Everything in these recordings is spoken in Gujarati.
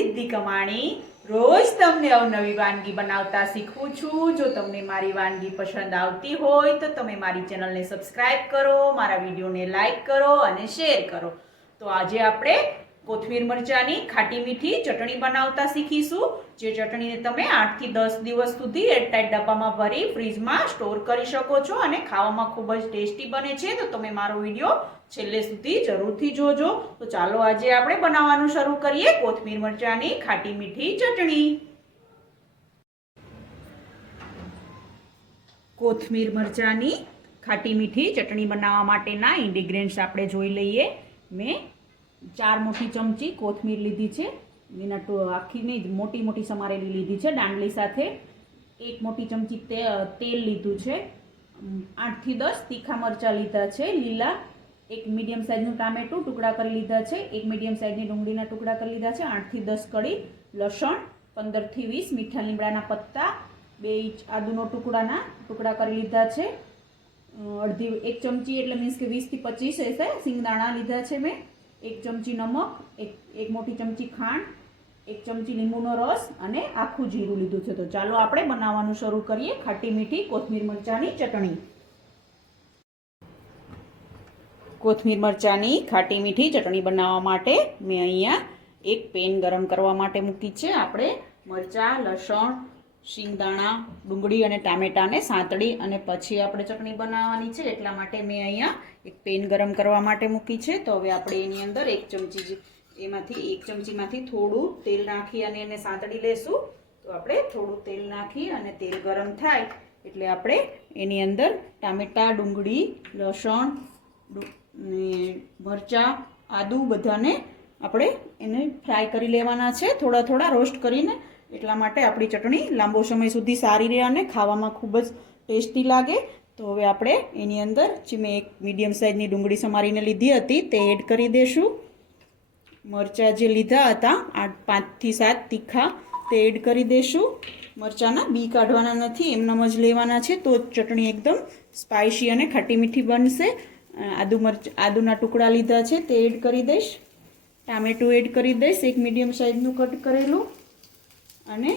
સિદ્ધિ કમાણી રોજ તમને અવનવી વાનગી બનાવતા શીખવું છું। જો તમને મારી વાનગી પસંદ આવતી હોય તો તમે મારી ચેનલને સબસ્ક્રાઇબ કરો, મારા વિડીયોને લાઈક કરો અને શેર કરો। તો આજે આપણે કોથમીર મરચાની ખાટી મીઠી ચટણી બનાવતા શીખીશું। જે ચટણીને તમે 8 થી 10 દિવસ સુધી એરટાઇટ ડબ્બામાં ભરી ફ્રીજમાં સ્ટોર કરી શકો છો અને ખાવામાં ખૂબ જ ટેસ્ટી બને છે। તો તમે મારો વિડીયો છેલ્લે સુધી જરૂરથી જોજો। તો ચાલો આજે આપણે બનાવવાનું શરૂ કરીએ કોથમીર મરચાની ખાટી મીઠી ચટણી। કોથમીર મરચાની ખાટી મીઠી ચટણી બનાવવા માટેના ઇન્ગ્રેડિયન્ટ્સ આપણે જોઈ લઈએ। મેં 4 મોટી ચમચી કોથમીર લીધી છે, એના આખી નહીં મોટી મોટી સમારેલી લીધી છે દાંડલી સાથે। 1 મોટી ચમચી તેલ લીધું છે। 8 થી 10 તીખા મરચાં લીધા છે લીલા। 1 મીડિયમ સાઇઝનું ટામેટું ટુકડા કરી લીધા છે। 1 મીડિયમ સાઇઝની ડુંગળીના ટુકડા કરી લીધા છે। 8 થી 10 કળી લસણ, 15 થી 20 મીઠા લીમડાના પત્તા, 2 ઇંચ આદુનો ટુકડા કરી લીધા છે। 1 ચમચી એટલે મીન્સ કે 20 થી 25 એસે સિંગદાણા લીધા છે મેં। 1 ચમચી નમક, 1 મોટી ચમચી ખાંડ, 1 ચમચી લીંબુનો રસ અને આખું જીરું લીધું છે। તો ચાલો આપણે બનાવવાનું શરૂ કરીએ ખાટી મીઠી કોથમીર મરચાની ચટણી। કોથમીર મરચાની ખાટી મીઠી ચટણી બનાવવા માટે મેં અહીંયા એક પેન ગરમ કરવા માટે મૂકી છે। આપણે મરચાં, લસણ, શિંગદાણા, ડુંગળી અને ટામેટાને સાંતળી અને પછી આપણે ચટણી બનાવવાની છે, એટલા માટે મેં અહીંયા એક પેન ગરમ કરવા માટે મૂકી છે। તો હવે આપણે એની અંદર 1 ચમચીમાંથી થોડું તેલ નાખી અને એને સાંતળી લેશું। તો આપણે થોડું તેલ નાખી અને તેલ ગરમ થાય એટલે આપણે એની અંદર ટામેટાં, ડુંગળી, લસણ, મરચાં, આદુ બધાને આપણે એને ફ્રાય કરી લેવાના છે, થોડા થોડા રોસ્ટ કરીને। એટલા માટે આપણી ચટણી લાંબો સમય સુધી સારી રહે અને ખાવામાં ખૂબ જ ટેસ્ટી લાગે। તો હવે આપણે એની અંદર જે મેં 1 મીડિયમ સાઇઝની ડુંગળી સમારીને લીધી હતી તે એડ કરી દઈશું। મરચાં જે લીધા હતા 5 થી 7 તીખા તે એડ કરી દઈશું। મરચાંના બી કાઢવાના નથી, એમનામ જ લેવાના છે, તો ચટણી એકદમ સ્પાઇસી અને ખાટી મીઠી બનશે। આદુના ટુકડા લીધા છે તે એડ કરી દઈશ। ટામેટું એડ કરી દઈશ 1 મીડિયમ સાઇઝનું કટ કરેલું, અને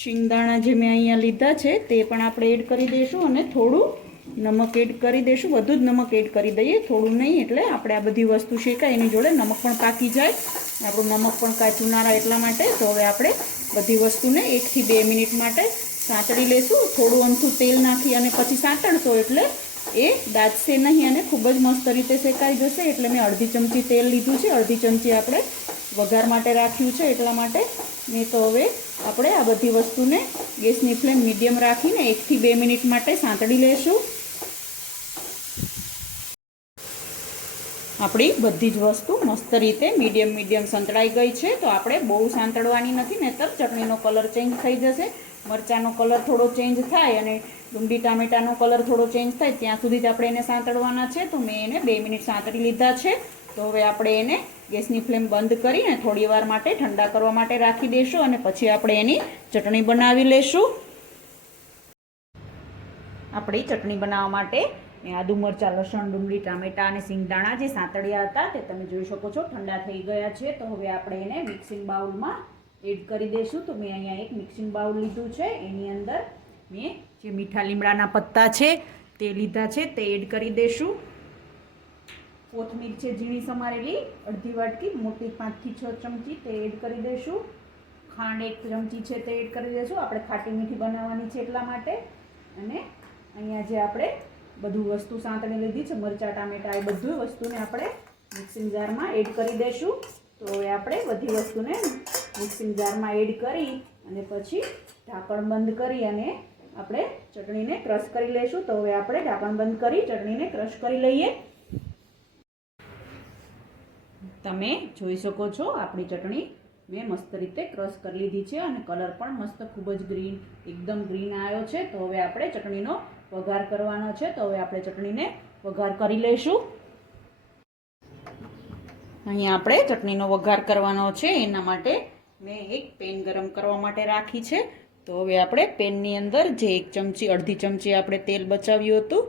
શિંગદાણા જે મેં અહીંયા લીધા છે તે પણ આપણે એડ કરી દઈશું અને થોડું નમક એડ કરી દઈશું। વધુ જ નમક એડ કરી દઈએ, થોડું નહીં, એટલે આપણે આ બધી વસ્તુ શેકાય એની જોડે નમક પણ પાકી જાય, આપણું નમક પણ કાચું ના રહે એટલા માટે। તો હવે આપણે બધી વસ્તુને 1 થી 2 મિનિટ માટે સાંતળી લેશું। થોડું અમથું તેલ નાખી અને પછી સાંતળશો એટલે એ દાજશે નહીં અને ખૂબ જ મસ્ત રીતે શેકાઈ જશે। એટલે મેં અડધી ચમચી તેલ લીધું છે, અડધી ચમચી આપણે વઘાર માટે રાખ્યું છે, એટલા માટે મેં તો હવે આપણે આ બધી વસ્તુને ગેસની ફ્લેમ મીડિયમ રાખીને 1 થી 2 મિનિટ માટે સાંતળી લેશું। આપણી બધી જ વસ્તુ મસ્ત રીતે મીડિયમ સંતળાઈ ગઈ છે। તો આપણે બહુ સાંતળવાની નથી, નહીંતર ચટણીનો કલર ચેન્જ થઈ જશે। મરચાંનો કલર થોડો ચેન્જ થાય અને ડુંગળી ટામેટાનો કલર થોડો ચેન્જ થાય ત્યાં સુધી જ આપણે એને સાંતળવાના છે। તો મેં એને 2 મિનિટ સાંતળી લીધા છે। તો હવે આપણે એને ગેસની ફ્લેમ બંધ કરીને થોડી વાર માટે ઠંડા કરવા માટે રાખી દઈશું અને પછી આપણે એની ચટણી બનાવી લઈશું। આપણી ચટણી બનાવવા માટે મેં આદુ, મરચાં, લસણ, ડુંગળી, ટામેટાં અને સિંગદાણા જે સાંતળ્યા હતા તે તમે જોઈ શકો છો ઠંડા થઈ ગયા છે। તો હવે આપણે એને મિક્સિંગ બાઉલમાં એડ કરી દઈશું। તો મેં અહીંયા એક મિક્સિંગ બાઉલ લીધું છે, એની અંદર મેં જે મીઠા લીમડાના પત્તા છે તે લીધા છે તે એડ કરી દઈશું। કોથમીર છે ઝીણી સમારેલી અડધી વાટકી મોટી 5 થી 6 ચમચી તે એડ કરી દઈશું। ખાંડ 1 ચમચી છે તે એડ કરી દઈશું, આપણે ખાટી મીઠી બનાવવાની છે એટલા માટે। અને અહીંયા જે આપણે બધું વસ્તુ સાંતળી લીધી છે, મરચાં, ટામેટાં, એ બધી વસ્તુને આપણે મિક્સિંગ જારમાં એડ કરી દઈશું। તો હવે આપણે બધી વસ્તુને મિક્સિંગ જારમાં એડ કરી અને પછી ઢાંકણ બંધ કરી અને આપણે ચટણીને ક્રશ કરી લઈશું। તો હવે આપણે ઢાંકણ બંધ કરી ચટણીને ક્રશ કરી લઈએ। તમે જોઈ શકો છો આપણી ચટણી મેં મસ્ત રીતે ક્રશ કરી લીધી છે અને કલર પણ મસ્ત ખૂબ જ એકદમ ગ્રીન આવ્યો છે। તો હવે આપણે ચટણીનો વઘાર કરવાનો છે। તો હવે આપણે ચટણીને વઘાર કરી લઈશું। અહીંયા આપણે ચટણીનો વઘાર કરવાનો છે, એના માટે મેં એક પેન ગરમ કરવા માટે રાખી છે। તો હવે આપણે પેનની અંદર જે 1 ચમચી અડધી ચમચી આપણે તેલ બચાવ્યું હતું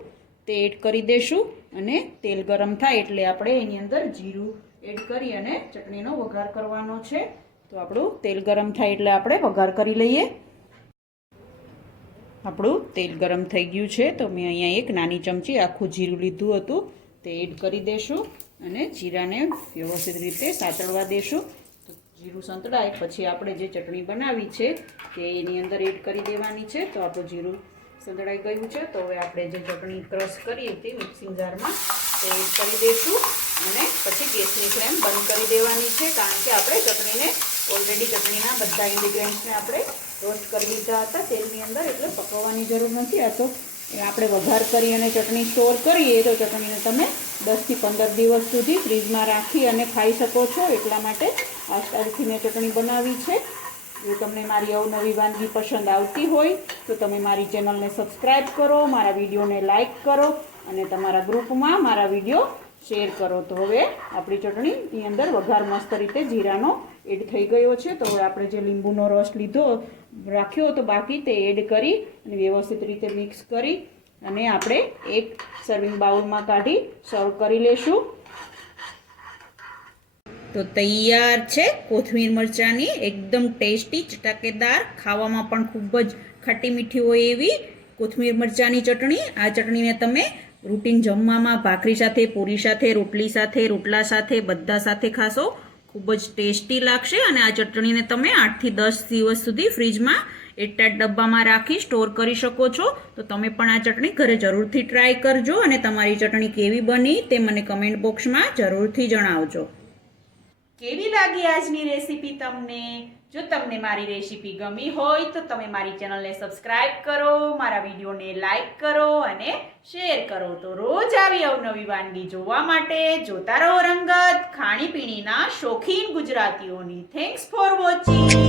તે એડ કરી દઈશું અને તેલ ગરમ થાય એટલે આપણે એની અંદર જીરું એડ કરી અને ચટણીનો વઘાર કરવાનો છે। તો આપણું તેલ ગરમ થાય એટલે આપણે વઘાર કરી લઈએ. આપણું તેલ ગરમ થઈ ગયું છે તો મેં અહીંયા એક નાની ચમચી આખું જીરું લીધું હતું તે એડ કરી દઈશું અને જીરાને વ્યવસ્થિત રીતે સાતળવા દેશું. તો જીરું સંતળાય પછી આપણે જે ચટણી બનાવી છે તે એની અંદર એડ કરી દેવાની છે. તો આપણું જીરું સંતળાઈ ગયું છે તો હવે આપણે જે ચટણી ક્રશ કરી હતી મિક્સિંગ જારમાં તે એડ કરી દઈશું અને પછી ગેસની ફ્લેમ બંધ કરી દેવાની છે, કારણ કે આપણે ચટણીને ઓલરેડી ચટણીના બધા ઇન્ગ્રીડિયન્ટ્સને આપણે રોસ્ટ કરી લીધા હતા તેલની અંદર, એટલે પકવવાની જરૂર નથી. આ તો આપણે વઘાર કરી અને ચટણી સ્ટોર કરીએ તો ચટણીને તમે 10 થી 15 દિવસ સુધી ફ્રીજમાં રાખી અને ખાઈ શકો છો. એટલા માટે આ સ્ટાઇલથી મેં ચટણી બનાવી છે. જો તમને મારી અવનવી વાનગી પસંદ આવતી હોય તો તમે મારી ચેનલને સબસ્ક્રાઈબ કરો, મારા વિડીયોને લાઈક કરો અને તમારા ગ્રુપમાં મારા વિડીયો શેર કરો. તો હવે આપણી ચટણીની અંદર વઘાર મસ્ત રીતે જીરાનો એડ થઈ ગયો છે. તો હવે આપણે જે લીંબુનો રસ રાખ્યો હતો બાકી તે એડ કરી અને વ્યવસ્થિત રીતે મિક્સ કરી અને આપણે એક સર્વિંગ બાઉલમાં કાઢી સર્વ કરી લેશું. તો તૈયાર છે કોથમીર મરચાંની એકદમ ટેસ્ટી, ચટાકેદાર, ખાવામાં પણ ખૂબ જ ખાટી મીઠી હોય એવી કોથમીર મરચાંની ચટણી. આ ચટણીને તમે રૂટીન જમવામાં ભાખરી સાથે, પૂરી સાથે, રોટલી સાથે, રોટલા સાથે બધા સાથે ખાશો, ખૂબ જ ટેસ્ટી લાગશે. અને આ ચટણીને તમે 8 થી 10 દિવસ સુધી ફ્રીજમાં એરટાઇટ ડબ્બામાં રાખી સ્ટોર કરી શકો છો. તો તમે પણ આ ચટણી ઘરે જરૂરથી ટ્રાય કરજો અને તમારી ચટણી કેવી બની તે મને કમેન્ટ બોક્સમાં જરૂરથી જણાવજો. કેવી લાગી આજની રેસીપી તમને? જો તમને મારી રેસીપી ગમી હોય તો તમે મારી ચેનલને સબસ્ક્રાઇબ કરો, મારા વિડીયોને લાઈક કરો અને શેર કરો. તો રોજ આવી અવનવી વાનગી જોવા માટે જોતા રહો રંગત, ખાણીપીણીના શોખીન ગુજરાતીઓની. Thanks for watching.